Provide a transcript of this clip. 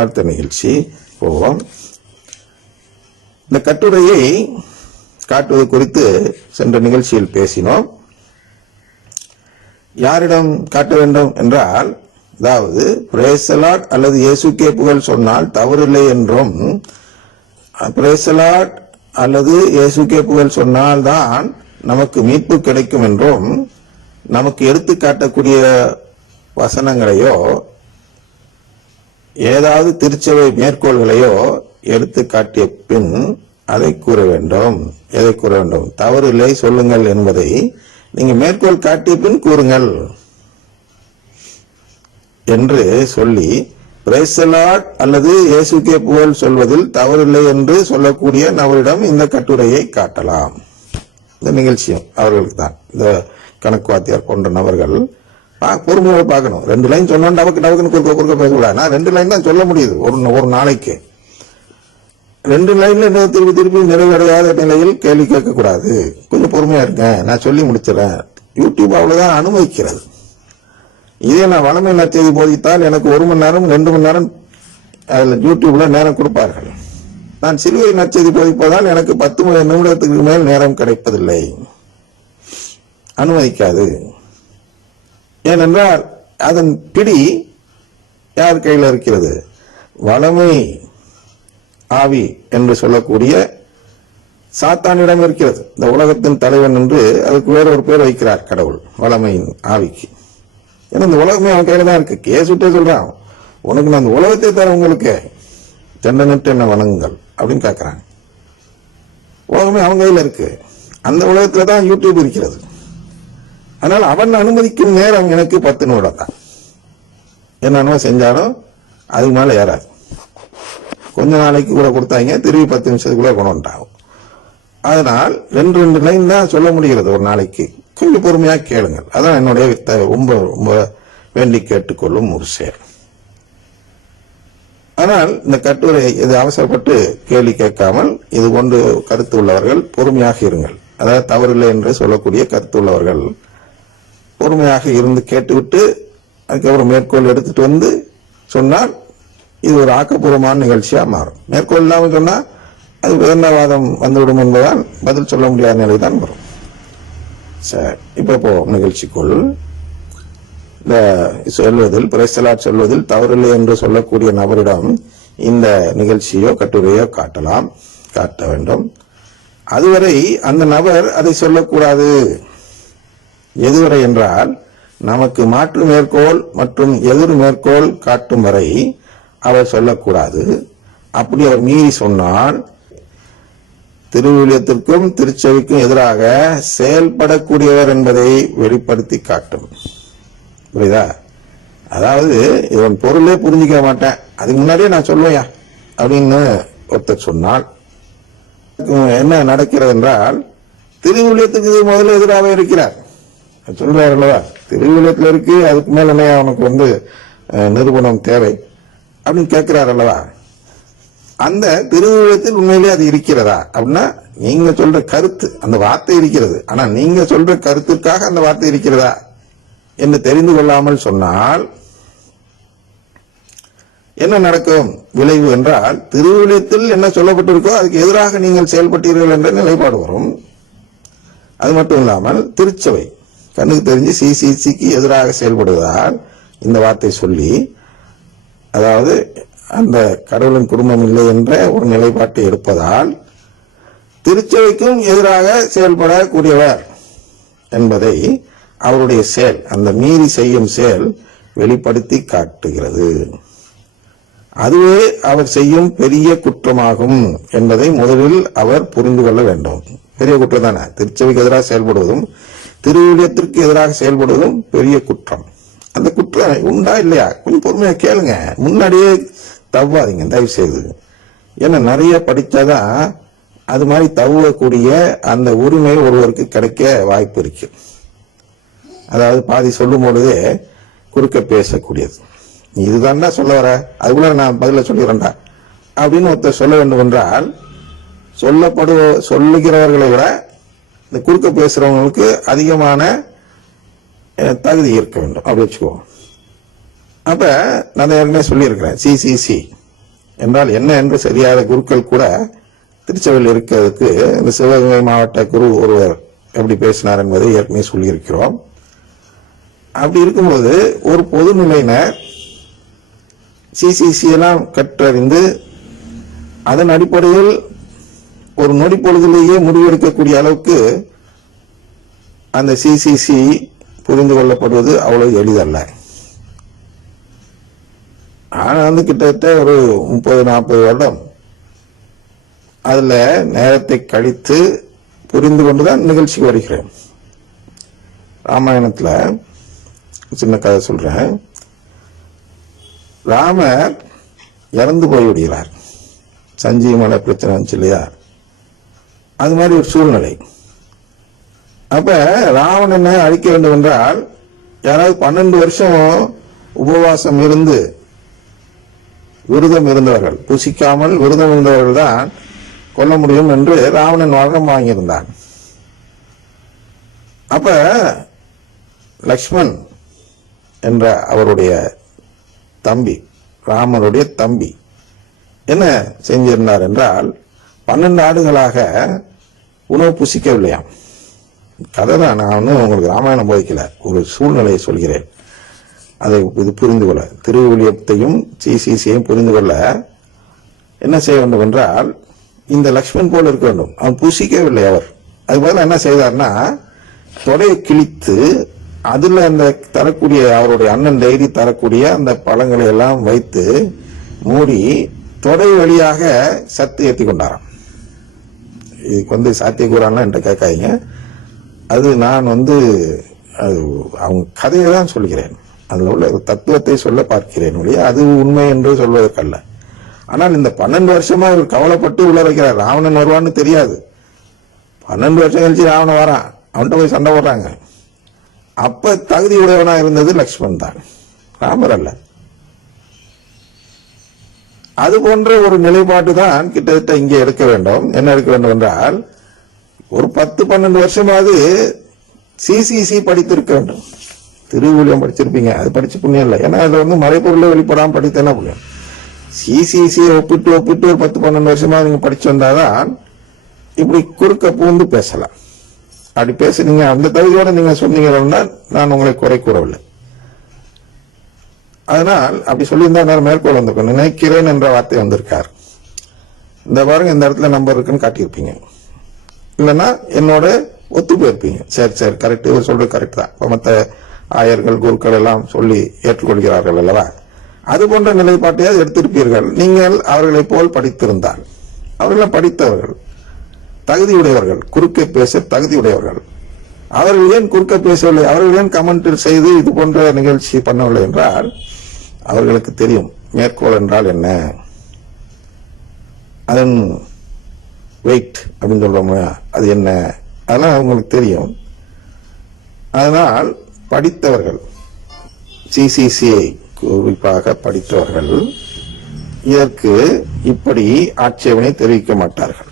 அடுத்த நிகழ்ச்சி போவோம். இந்த கட்டுரையை காட்டுவது குறித்து சென்ற நிகழ்ச்சியில் பேசினோம். யாரிடம் காட்ட வேண்டும் என்றால், அதாவது பிரைஸ் தி லார்ட் அல்லது இயேசுக்கே புகழ் சொன்னால் தவறில்லை என்றும், பிரைஸ் தி லார்ட் அல்லது இயேசுக்கே புகழ் சொன்னால்தான் நமக்கு மீட்பு கிடைக்கும் என்றும், நமக்கு எடுத்து காட்டக்கூடிய வசனங்களையோ ஏதாவது திருச்சபை மேற்கோள்களையோ எடுத்து காட்டிய பின் அதை கூற வேண்டும். எதை கூற வேண்டும்? தவறில்லை சொல்லுங்கள் என்பதை நீங்க மேற்கோள் காட்டிய பின் கூறுங்கள் என்று சொல்லி, பிரைஸ் தி லார்ட் அல்லது இயேசுக்கே புகழ் சொல்வதில் தவறில்லை என்று சொல்லக்கூடிய நபரிடம் இந்த கட்டுரையை காட்டலாம். இந்த நிகழ்ச்சியும் அவர்களுக்கு தான். இந்த கணக்கு வாத்தியார் போன்ற நபர்கள் பொறுமையோட பார்க்கணும். 2 லைன் சொன்னா டபக்குன்னு குறுக்க பேசக்கூடாது. நான் 2 லைன் தான் சொல்ல முடியுது ஒரு நாளைக்கு. 2 லைன்ல திருப்பி நிறைவடையாத நிலையில் கேள்வி கேட்கக்கூடாது. கொஞ்சம் பொறுமையா இருக்கேன், நான் சொல்லி முடிச்சிடறேன். யூடியூப் அவ்வளவுதான் அனுமதிக்கிறது. இதே நான் வளமை நற்செய்தி போதித்தால் எனக்கு 1 மணி நேரம் 2 மணி நேரம் அதுல யூடியூப்ல நேரம் கொடுப்பார்கள். நான் சிலுவை நற்செய்தி போதிப்பதால் எனக்கு 10 நிமிடத்துக்கு மேல் நேரம் கிடைப்பதில்லை, அனுமதிக்காது. ஏனென்றால் அதன் பிடி யார் கையில் இருக்கிறது? வளமை ஆவி என்று சொல்லக்கூடிய சாத்தானிடம் இருக்கிறது. இந்த உலகத்தின் தலைவன் என்று அதுக்கு வேறொரு பேர் வைக்கிறார் கடவுள், வளமையின் ஆவிக்கு. ஏன்னா இந்த உலகமே அவன் கையில தான் இருக்கு. கேசுட்டே சொல்றான், உனக்கு நான் அந்த உலகத்தை தர உங்களுக்கு செண்டனிட்டு என்ன வணங்குங்கள் அப்படின்னு கேட்கிறாங்க. உலகமே அவன் கையில இருக்கு. அந்த உலகத்துல தான் யூடியூப் இருக்கிறது. அதனால அவன் அனுமதிக்கும் நேரம் எனக்கு 10 நிமிடம் தான். என்னென்ன செஞ்சாலும் அதுக்கு மேல ஏறாது. கொஞ்ச நாளைக்கு கூட கொடுத்தாங்க, திரும்பி 10 நிமிஷத்துக்குள்ள கொண்டு வந்துட்டாகும். அதனால் 2 லைன் தான் சொல்ல முடிகிறது ஒரு நாளைக்கு. கொஞ்சம் பொறுமையா கேளுங்கள். அதான் என்னுடைய ரொம்ப ரொம்ப வேண்டி கேட்டுக்கொள்ளும் ஒரு செயல். ஆனால் இந்த கட்டுரை இது அவசரப்பட்டு கேள்வி கேட்காமல், இது கொண்டு கருத்து உள்ளவர்கள் பொறுமையாக இருங்கள். அதாவது தவறில்லை என்று சொல்லக்கூடிய கருத்து உள்ளவர்கள் பொறுமையாக இருந்து கேட்டுவிட்டு அதுக்கப்புறம் மேற்கோள் எடுத்துட்டு வந்து சொன்னால் இது ஒரு ஆக்கப்பூர்வமான நிகழ்ச்சியா மாறும். மேற்கோள் இல்லாமல் சொன்னா அது விதண்டாவாதம் வந்துவிடும் என்பதால் பதில் சொல்ல முடியாத நிலை தான் வரும். சரி, இப்ப நிகழ்ச்சிக்குள் இந்த சொல்வதில் பிரைஸ் தி லார்ட் சொல்வதில் தவறில்லை என்று சொல்லக்கூடிய நபரிடம் இந்த நிகழ்ச்சியோ கட்டுரையோ காட்ட வேண்டும். அதுவரை அந்த நபர் அதை சொல்லக்கூடாது. எதுவரை என்றால், நமக்கு மாற்று மேற்கோள் மற்றும் எதிர் மேற்கோள் காட்டும் வரை அவர் சொல்லக்கூடாது. அப்படி அவர் மீறி சொன்னால் திருவிழியத்திற்கும் திருச்சபைக்கும் எதிராக செயல்படக்கூடியவர் என்பதை வெளிப்படுத்தி காட்டும். புரியுதா? அதாவது இவன் பொருளே புரிஞ்சிக்க மாட்டேன், அதுக்கு முன்னாடியே நான் சொல்லுவையா அப்படின்னு ஒருத்தர் சொன்னால் என்ன நடக்கிறது என்றால், திருவிழியத்துக்கு முதல்ல எதிராக இருக்கிறார். சொல்றாரு அல்லவா, திருவிழியத்தில் இருக்கு, அதுக்கு மேல என்ன அவனுக்கு நிரூபணம் தேவை அப்படின்னு கேட்கிறார் அல்லவா. அந்த திருவிழியத்தில் உண்மையிலே அது இருக்கிறதா அப்படின்னா, நீங்க சொல்ற கருத்து, அந்த வார்த்தை இருக்கிறது, ஆனா நீங்க சொல்ற கருத்துக்காக அந்த வார்த்தை இருக்கிறதா என்று தெரிந்து கொள்ளாமல் சொன்னால் என்ன நடக்கும் விளைவு என்றால், திருவிழியத்தில் என்ன சொல்லப்பட்டிருக்கோ அதுக்கு எதிராக நீங்கள் செயல்பட்டீர்கள் என்ற நிலைப்பாடு வரும். அது மட்டும் இல்லாமல் திருச்சபை கண்ணுக்கு தெரிஞ்சு சிசிசிக்கு எதிராக செயல்படுவதால் இந்த வார்த்தை சொல்லி, அதாவது அந்த கடவுளின் குடும்பம் இல்லை என்ற ஒரு நிலைப்பாட்டை எடுப்பதால் திருச்சபைக்கும் எதிராக செயல்படக்கூடியவர் என்பதை அவருடைய செயல், அந்த மீறி செய்யும் செயல் வெளிப்படுத்தி காட்டுகிறது. அதுவே அவர் செய்யும் பெரிய குற்றமாகும் என்பதை முதலில் அவர் புரிந்து கொள்ள வேண்டும். பெரிய குற்றம் தானே, திருச்சபைக்கு எதிராக செயல்படுவதும் திருவிழியத்திற்கு எதிராக செயல்படுவதும் பெரிய குற்றம். அந்த குற்றம் உண்டா இல்லையா கொஞ்சம் பொறுமையா கேளுங்க, முன்னாடியே தவ்வாதீங்க தயவு செய்து. ஏன்னா நிறைய படிச்சாதான் அது மாதிரி தவக்கூடிய அந்த உரிமை ஒருவருக்கு கிடைக்க வாய்ப்பு இருக்கு. அதாவது பாதி சொல்லும் பொழுதே குறுக்க பேசக்கூடியது. நீ இதுதான்டா சொல்ல வர, அதுக்குள்ள நான் பதில சொல்லிடுறேன்டா அப்படின்னு ஒருத்தர் சொல்ல வேண்டும் என்றால், சொல்லுகிறவர்களை விட இந்த குறுக்க பேசுறவங்களுக்கு அதிகமான தகுதி இருக்க வேண்டும் அப்படி வச்சுக்கோ. அப்ப நான் ஏற்கனவே சொல்லியிருக்கிறேன், சிசிசி என்றால் என்ன என்று சரியாத குருக்கள் கூட திருச்சபையில் இருக்கிறதுக்கு இந்த சிவகங்கை மாவட்ட குரு ஒருவர் எப்படி பேசினார் என்பதை ஏற்கனவே சொல்லியிருக்கிறோம். அப்படி இருக்கும்போது ஒரு பொதுநிலையினர் சிசிசி எல்லாம் கற்றறிந்து அதன் அடிப்படையில் ஒரு நொடி பொழுதிலேயே முடிவெடுக்கக்கூடிய அளவுக்கு அந்த சிசிசி புரிந்து கொள்ளப்படுவது அவ்வளவு எளிதல்ல. ஆனா கிட்டத்தட்ட ஒரு 30-40 வருடம் அதுல நேரத்தை கழித்து புரிந்து கொண்டுதான் நிகழ்ச்சிக்கு வருகிறேன். ராமாயணத்துல சின்ன கதை சொல்றேன். ராமர் இறந்து போய் விடுகிறார். சஞ்சீவமலை பிரச்சனை வந்துச்சு இல்லையா, அது மாதிரி ஒரு சூழ்நிலை. அப்ப ராவணனை அழிக்க வேண்டும் என்றால் யாராவது 12 வருஷம் உபவாசம் இருந்து விரதம் இருந்தவர்கள், புசிக்காமல் விரதம் இருந்தவர்கள் தான் கொல்ல முடியும் என்று ராவணன் வரம் வாங்கியிருந்தான். அப்ப லக்ஷ்மண் என்ற அவருடைய தம்பி, ராமனுடைய தம்பி என்ன செஞ்சிருந்தார் என்றால் 12 ஆண்டுகளாக உணவு புசிக்கவில்லையாம். கதை தான், நான் உங்களுக்கு ராமாயணம் போதிக்கல, ஒரு சூழ்நிலையை சொல்கிறேன். அதை இது புரிந்து கொள்ள, திருவிழியத்தையும் சிசிசியையும் புரிந்து கொள்ள என்ன செய்ய வேண்டும் என்றால் இந்த லக்ஷ்மண் போல இருக்க வேண்டும். அவன் புசிக்கவில்லை. அவர் அது பதில் என்ன செய்தார்னா தொடையை கிழித்து அதுல அந்த தரக்கூடிய அவருடைய அண்ணன் டைரி தரக்கூடிய அந்த பழங்களை எல்லாம் வைத்து மூடி தொடை வழியாக சத்து ஏற்றி கொண்டாராம். இதுக்கு சாத்தியக்கூறான்னா என்கிட்ட கேட்காதீங்க. அது நான் அது அவங்க கதையை தான் சொல்கிறேன். அதுல உள்ள தத்துவத்தை சொல்ல பார்க்கிறேன் ஒழிய அது உண்மை என்று சொல்வதற்கல்ல. ஆனால் இந்த 12 வருஷமா அவர் கவலைப்பட்டு உள்ள வைக்கிறார். ராவணன் வருவான்னு தெரியாது. 12 வருஷம் கழிச்சு ராவணன் வரான், அவன்கிட்ட போய் சண்டை போடுறாங்க. அப்ப தகுதி உடையவனா இருந்தது லக்ஷ்மண் தான், ராமர் அல்ல. அது போன்ற ஒரு நிலைப்பாடு தான் கிட்டத்தட்ட இங்கே எடுக்க வேண்டும். என்ன எடுக்க வேண்டும் என்றால் ஒரு 10-12 வருஷமாவது சிசிசி படித்திருக்க வேண்டும். திருவிழியம் படிச்சிருப்பீங்க, அது படிச்சு புண்ணியம் இல்லை. ஏன்னா அது மறைப்பொருளை வெளிப்படாம படித்து என்ன புண்ணியம். சிசிசியை ஒப்பிட்டு ஒரு 10-12 வருஷமா நீங்க படிச்சு வந்தாதான் இப்படி குறுக்க பூந்து பேசலாம். அப்படி பேசுனீங்க, அந்த தகுதியோட நீங்க சொன்னீங்கன்னா நான் உங்களை குறை கூறவில்லை. அதனால் அப்படி சொல்லியிருந்தா நேரம் மேற்கோள் வந்திருக்கும். நினைக்கிறேன் என்ற வார்த்தை வந்திருக்கார். இந்த பாருங்க, இந்த இடத்துல நம்பர் இருக்குன்னு காட்டியிருப்பீங்க, இல்லைன்னா என்னோட ஒத்து போயிருப்பீங்க. சரி கரெக்ட், இவர் சொல்றது கரெக்ட் தான். இப்ப மற்ற ஆயர்கள் குருக்கள் எல்லாம் சொல்லி ஏற்றுக்கொள்கிறார்கள் அல்லவா, அது போன்ற நிலைப்பாட்டையாவது எடுத்திருப்பீர்கள். நீங்கள் அவர்களை போல் படித்திருந்தால். அவர்கள் படித்தவர்கள், தகுதியுடையவர்கள், குறுக்கே பேச தகுதியுடையவர்கள். அவர்கள் ஏன் குறுக்க பேசவில்லை? அவர்கள் ஏன் கமெண்ட் செய்து இது போன்ற நிகழ்ச்சி பண்ணவில்லை என்றால் அவர்களுக்கு தெரியும் மேற்கோள் என்றால் என்ன, அதன் வெயிட் அப்படின்னு சொல்றோம், அது என்ன, அதெல்லாம் அவங்களுக்கு தெரியும். அதனால் படித்தவர்கள், சிசிசிஐ குறிப்பாக படித்தவர்கள் இதற்கு இப்படி ஆட்சேபனை தெரிவிக்க மாட்டார்கள்.